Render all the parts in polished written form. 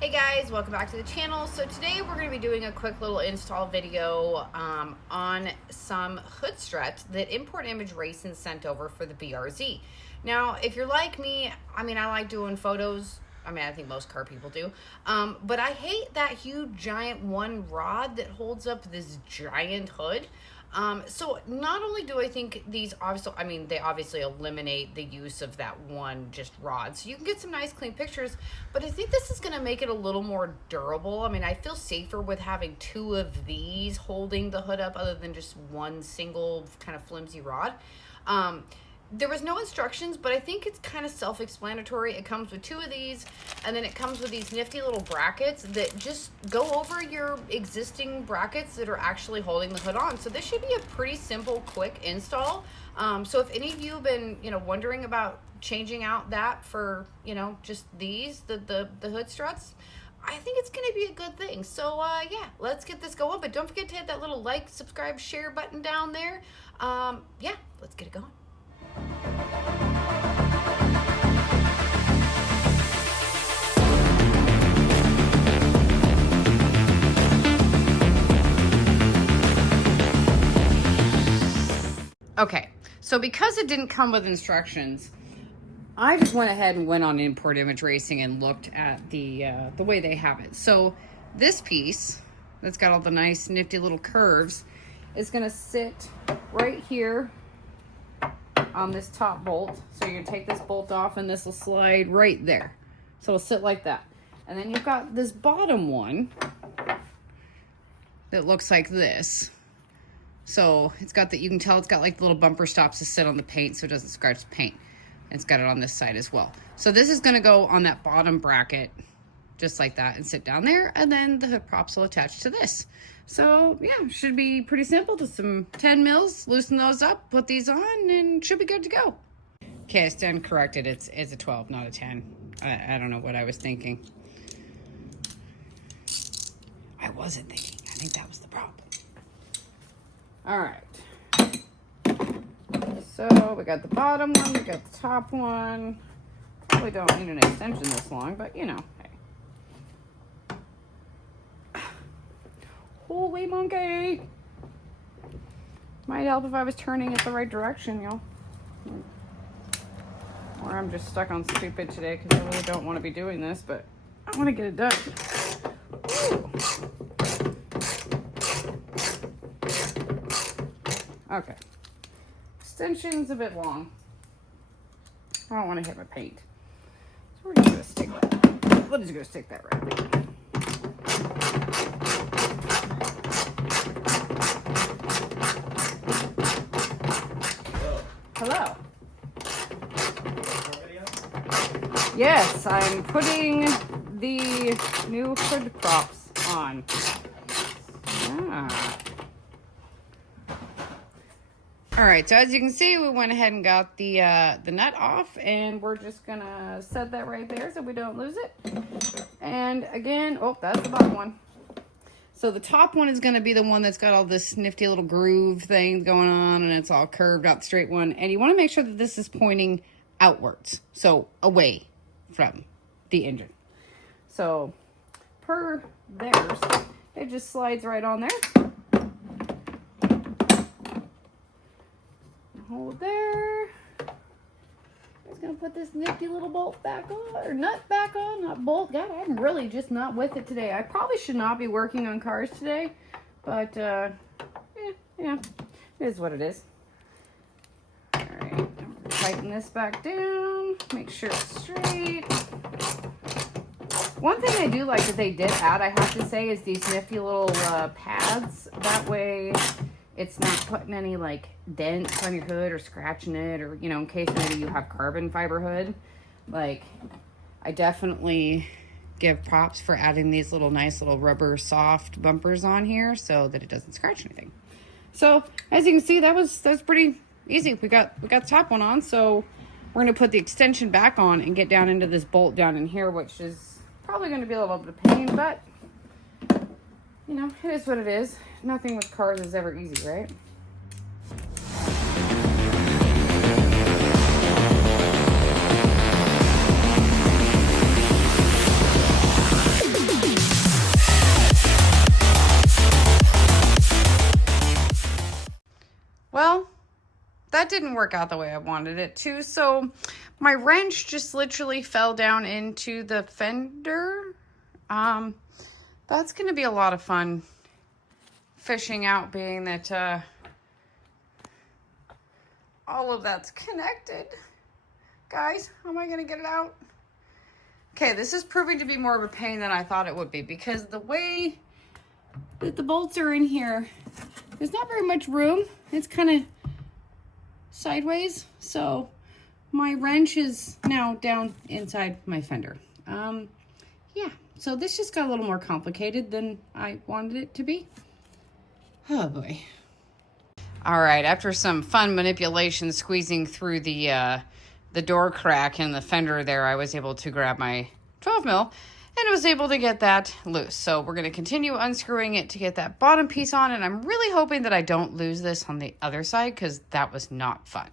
Hey guys, welcome back to the channel. So today we're going to be doing a quick little install video on some hood struts that Import Image Racing sent over for the BRZ. Now, if you're like me, I like doing photos. I think most car people do. But I hate that huge giant one rod that holds up this giant hood. So not only do I think these they obviously eliminate the use of that one just rod, so you can get some nice clean pictures, but I think this is going to make it a little more durable. I feel safer with having two of these holding the hood up other than just one single kind of flimsy rod. There was no instructions, but I think it's kind of self-explanatory. It comes with two of these, and then it comes with these nifty little brackets that just go over your existing brackets that are actually holding the hood on. So this should be a pretty simple, quick install. So if any of you have been, wondering about changing out that for, just these, the hood struts, I think it's going to be a good thing. So, yeah, let's get this going. But don't forget to hit that little like, subscribe, share button down there. Yeah, let's get it going. Okay, so because it didn't come with instructions, I just went ahead and went on Import Image Racing and looked at the way they have it. So this piece that's got all the nice nifty little curves is going to sit right here on this top bolt. So you're gonna take this bolt off and this will slide right there. So it'll sit like that. And then you've got this bottom one that looks like this. So it's got that, you can tell it's got like little bumper stops to sit on the paint so it doesn't scratch the paint. It's got it on this side as well. So this is gonna go on that bottom bracket just like that and sit down there, and then the hood props will attach to this. So yeah, should be pretty simple. Just some 10 mils, loosen those up, put these on, and should be good to go. Okay, I stand corrected. It's a 12, not a 10. I don't know what I was thinking. I wasn't thinking. I think that was the problem. All right. So we got the bottom one, we got the top one. Probably don't need an extension this long, but hey. Holy monkey! Might help if I was turning it the right direction, y'all. Or I'm just stuck on stupid today because I really don't want to be doing this, but I want to get it done. Ooh. Okay. Extension's a bit long. I don't want to hit my paint. So we're just going to stick that. We're just going to stick that right there. Hello. Yes, I'm putting the new hood props on. Ah. All right, so as you can see, we went ahead and got the nut off, and we're just gonna set that right there so we don't lose it. And again, oh, that's the bottom one. So the top one is going to be the one that's got all this nifty little groove thing going on, and it's all curved out the straight one. And you want to make sure that this is pointing outwards, so away from the engine. So per theirs, it just slides right on there. Hold there. Just going to put this nifty little bolt back on, or nut back on, not bolt. God, I'm really just not with it today. I probably should not be working on cars today, but yeah, it is what it is. All right, tighten this back down, make sure it's straight. One thing I do like that they did add, I have to say, is these nifty little pads. That way it's not putting any like dents on your hood or scratching it, or in case maybe you have carbon fiber hood. Like, I definitely give props for adding these little nice little rubber soft bumpers on here so that it doesn't scratch anything. So as you can see, that was pretty easy. We got the top one on, so we're gonna put the extension back on and get down into this bolt down in here, which is probably gonna be a little bit of pain, but it is what it is. Nothing with cars is ever easy, right? that didn't work out the way I wanted it to. So my wrench just literally fell down into the fender. That's going to be a lot of fun fishing out, being that all of that's connected. Guys, how am I going to get it out? Okay, this is proving to be more of a pain than I thought it would be, because the way that the bolts are in here, there's not very much room. It's kind of sideways, so my wrench is now down inside my fender. Yeah, so this just got a little more complicated than I wanted it to be. Oh boy. All right, after some fun manipulation squeezing through the door crack in the fender there, I was able to grab my 12 mil and was able to get that loose. So we're going to continue unscrewing it to get that bottom piece on, and I'm really hoping that I don't lose this on the other side, because that was not fun.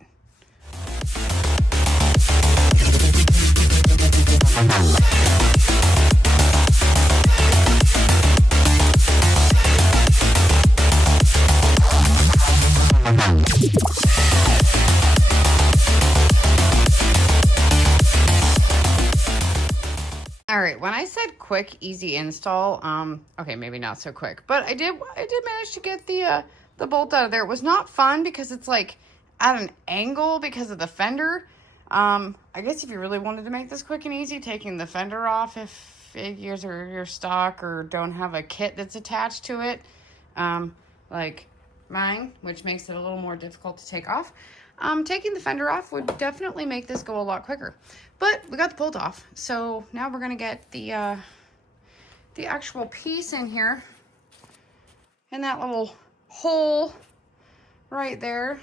All right, when I said quick, easy install, okay, maybe not so quick, but I did manage to get the bolt out of there. It was not fun because it's like at an angle because of the fender. I guess if you really wanted to make this quick and easy, taking the fender off if you're stock or don't have a kit that's attached to it, like mine, which makes it a little more difficult to take off. Taking the fender off would definitely make this go a lot quicker. But we got the bolt off, so now we're gonna get the actual piece in here, in that little hole right there.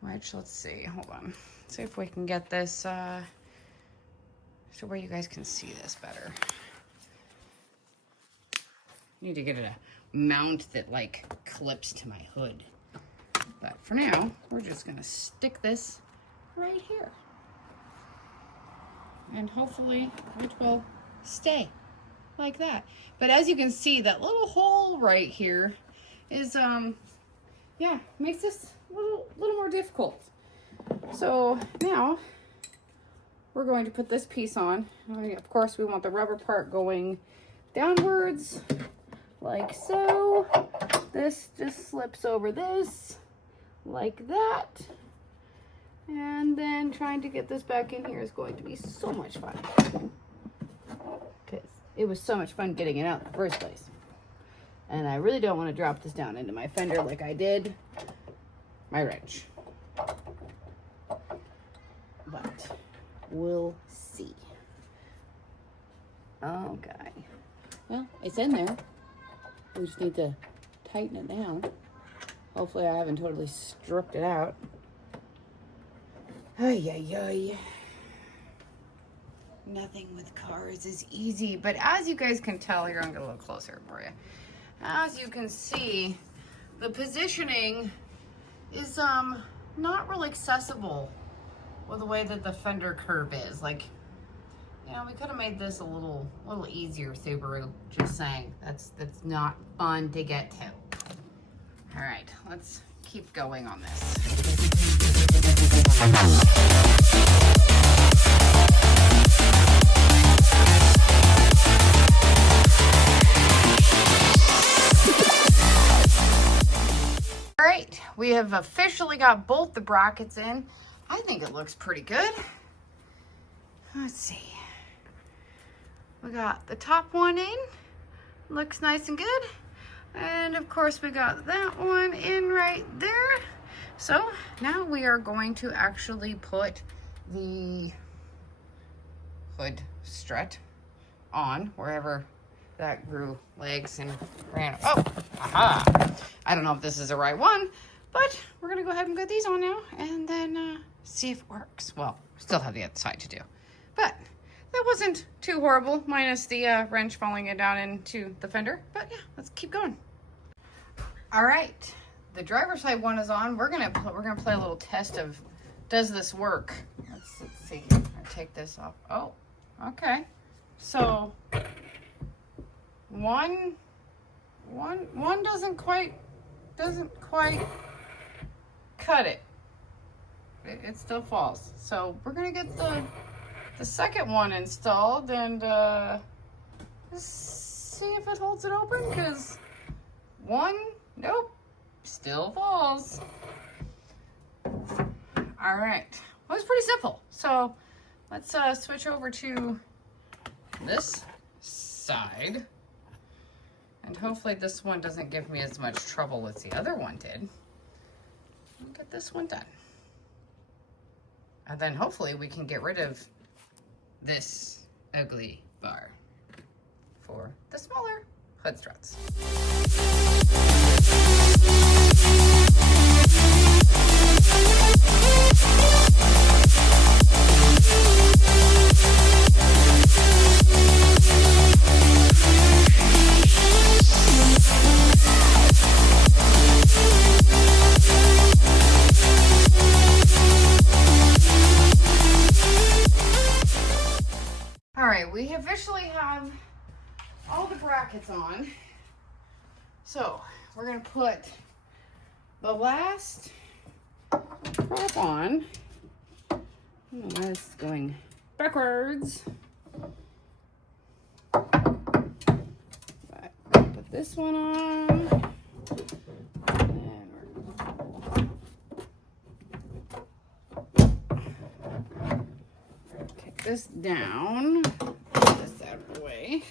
Which, let's see, hold on. See if we can get this so where you guys can see this better. Need to get a mount that like clips to my hood. But for now, we're just gonna stick this right here. And hopefully it will stay like that. But as you can see, that little hole right here is, yeah, makes this a little more difficult. So now we're going to put this piece on. Of course, we want the rubber part going downwards, like so. This just slips over this, like that. And then trying to get this back in here is going to be so much fun, because it was so much fun getting it out in the first place. And I really don't want to drop this down into my fender like I did my wrench. But we'll see. Okay. Well, it's in there. We just need to tighten it down. Hopefully I haven't totally stripped it out. Ay, ay, ay. Nothing with cars is easy, but as you guys can tell here, I'm gonna get a little closer for you. As you can see, the positioning is not really accessible with the way that the fender curve is. Like, you know, we could have made this a little easier, Subaru. Just saying, that's not fun to get to. All right, let's keep going on this. All right, we have officially got both the brackets in. I think it looks pretty good. Let's see. We got the top one in. Looks nice and good. And of course we got that one in right there. So now we are going to actually put the hood strut on wherever that grew legs and ran. Oh, aha. I don't know if this is the right one, but we're gonna go ahead and get these on now and then see if it works. Well, still have the other side to do, but that wasn't too horrible, minus the wrench falling it down into the fender. But yeah, let's keep going. All right, the driver's side one is on. We're gonna play a little test of, does this work? Let's see. I take this off. Oh, okay. So one doesn't quite cut it. it still falls. So we're gonna get the second one installed and just see if it holds it open, because one, nope, still falls. All right, well, it's pretty simple. So let's switch over to this side, and hopefully this one doesn't give me as much trouble as the other one did. I'll get this one done. And then hopefully we can get rid of this ugly bar for the smaller hood struts. We officially have all the brackets on. So we're gonna put the last prop on. I don't know why this is going backwards. But put this one on. And we're kick this down. This out of the way.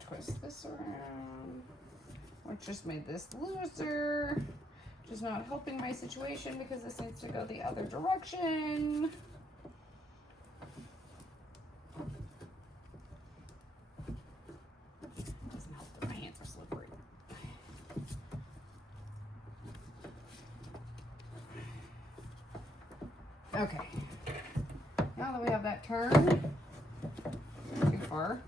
Twist this around, which just made this looser, which is not helping my situation because this needs to go the other direction. Doesn't help that my hands are slippery. Okay, now that we have that turned, too far.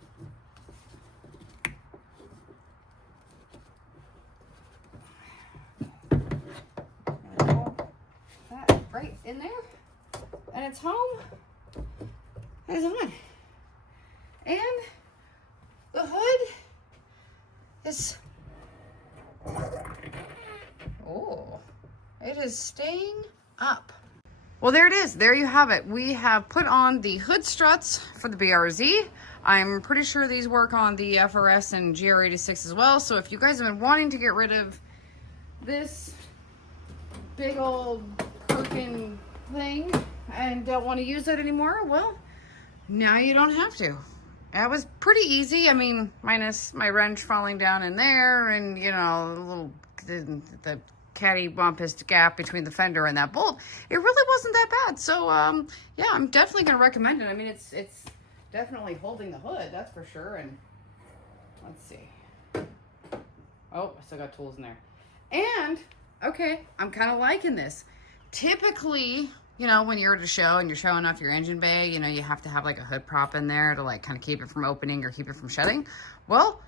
That right in there, and it's home. It's on, and the hood is, oh, it is staying up. Well, there it is. There you have it. We have put on the hood struts for the BRZ. I'm pretty sure these work on the FRS and GR86 as well. So if you guys have been wanting to get rid of this big old Perkin thing and don't want to use it anymore, well, now you don't have to. That was pretty easy. I mean, minus my wrench falling down in there and, you know, a little, the cattywampus gap between the fender and that bolt. It really wasn't that bad. So yeah, I'm definitely gonna recommend it. I mean, it's definitely holding the hood, that's for sure. And let's see, oh, I still got tools in there. And okay, I'm kind of liking this. Typically, you know, when you're at a show and you're showing off your engine bay, you know, you have to have like a hood prop in there to like kind of keep it from opening or keep it from shutting. Well,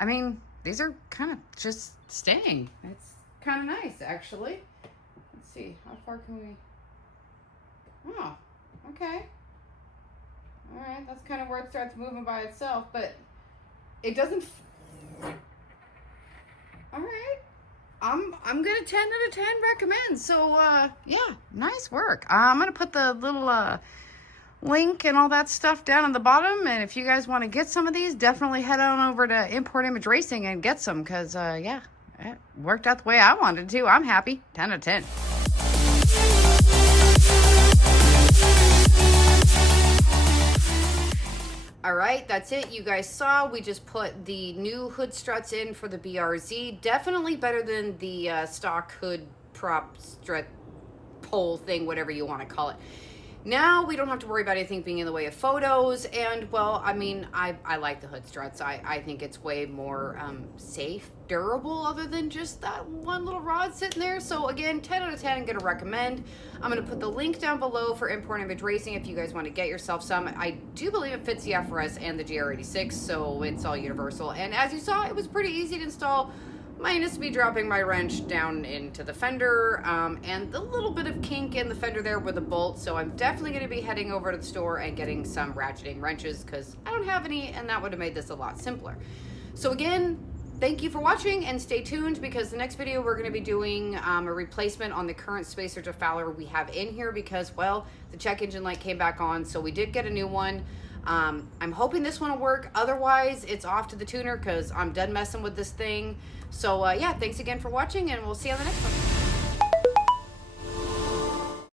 I mean, these are kind of just staying. It's kind of nice, actually. Let's see, how far can we? Oh, okay. All right, that's kind of where it starts moving by itself, but it doesn't. All right, I'm gonna 10 out of 10 recommend. So yeah, nice work. I'm gonna put the little link and all that stuff down on the bottom, and if you guys want to get some of these, definitely head on over to Import Image Racing and get some, because yeah, it worked out the way I wanted to. I'm happy. 10 out of 10. All right, that's it. You guys saw we just put the new hood struts in for the BRZ. Definitely better than the stock hood prop strut pole thing, whatever you want to call it. Now we don't have to worry about anything being in the way of photos, and well, I mean, I like the hood struts. I think it's way more safe, durable, other than just that one little rod sitting there. So again, 10 out of 10, I'm gonna recommend. I'm gonna put the link down below for Import Image Racing if you guys want to get yourself some. I do believe it fits the FRS and the GR86, so it's all universal. And as you saw, it was pretty easy to install. minus me dropping my wrench down into the fender, and the little bit of kink in the fender there with a bolt. So I'm definitely going to be heading over to the store and getting some ratcheting wrenches because I don't have any, and that would have made this a lot simpler. So again, thank you for watching, and stay tuned because the next video we're going to be doing a replacement on the current spacer defouler we have in here because, well, the check engine light came back on, so we did get a new one. I'm hoping this one will work. Otherwise, it's off to the tuner because I'm done messing with this thing. So yeah, thanks again for watching, and we'll see you on the next one.